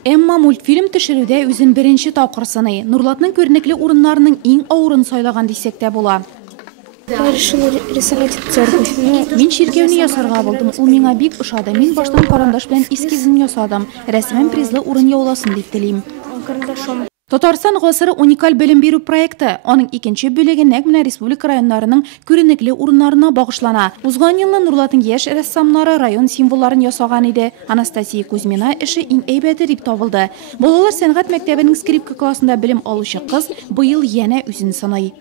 Emma мультфильм төшерүдә үзен беренче тапкыр сыный. Нурлатның күренекле урыннарының иң авырын сайлаган дисәк тә була. Я решила рисовать церковь. Мин чиркәүне ясарга булдым. Ул миңа бик ошады. Мин баштан карандаш белән эскизын ясадым. Рәсемен призлы урын яуласын дип телим. Карандашом. Татарстан гасыры уникаль белем бирү проекты. Аның икенче бүлеге нәкъ менә республика районнарының күренекле урыннарына багышлана. Узган елны Нурлатның яшь рәссамнары район символларын ясаган иде. Анастасия Кузьмина эше иң әйбәте дип табылды. Балалар сәнгать мәктәбенең скрипка классында белем алучы кыз быел янә үзен сынай.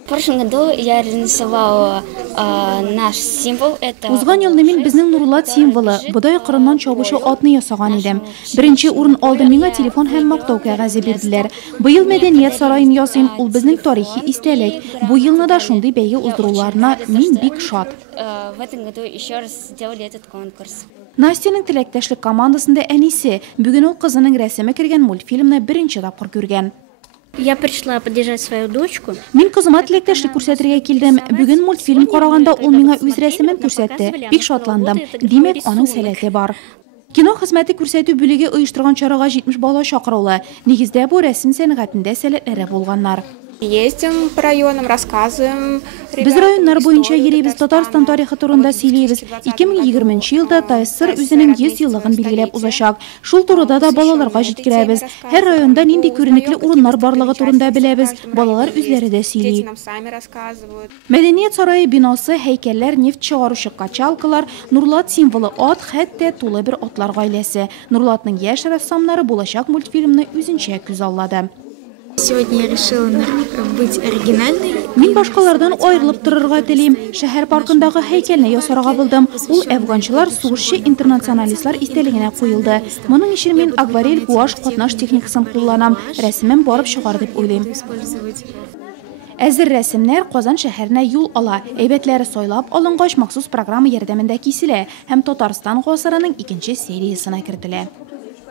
В прошлом году я рисовала наш символ. Узган елны мин безнең Нурлат символы бодай кырыннан чабучы атны ясаган идем. Беренче урын алды, миңа телефон һәм мактау кәгазе бирделәр. Быел мәдәният сараен ясыйм, ул безнең тарихи истәлек. Бу елны да шундый бәйге уздыруларына мин бик шат. В этом году еще раз сделали этот конкурс. Настяның теләктәшлек командасында әнисе бүген ул кызының рәсеме кергән мультфильмны беренче тапкыр күргән. Я пришла поддержать свою дочку. Мин кызыма теләктәшлек күрсәтергә килдем. Бүген мультфильм караганда ул миңа үз рәсемен күрсәтте. Бик шатландым. Димәк, аның сәләте бар. Кино хезмәте күрсәтү бүлеге оештырган чарага 70 бала чакырылды. Нигездә бу рәсем сәнгатендә сәләтләре булганнар. Ездим по районам, рассказываем. Без районнар буенча йөрибез, Татарстан тарихы турында сөйлибез. 2020 елда ТССР үзенең 100 еллыгын билгеләп узачак. Шул турыда да балаларга җиткерәбез. Һәр районда нинди күренекле урыннар барлыгы турында беләбез. Балалар үзләре дә сөйли. Мәдәният сарае бинасы, һәйкәлләр, нефть чыгаручы качалкалар, Нурлат символы ат, хәтта тулы бер атлар гаиләсе. Нурлатның яшь рәссамнары булачак мультфильмны үзенчә күз аллады. Сегодня я решила быть оригинальной. Мин башкалардан аерылып торырга телим. Шәһәр паркындагы һәйкәлне ясарга булдым. Ул әфганчылар, сугышчы интернационалистлар истәлегенә куелды. Моның өчен мин акварель, гуашь, катнаш техникасын кулланам. Рәсемем барып чыгар дип уйлыйм. Әзер рәсемнәр Казан шәһәренә юл ала. Әйбәтләре сайлап алынгач махсус программа ярдәмендә киселә һәм Татарстан гасырының икенче сериясенә кертелә.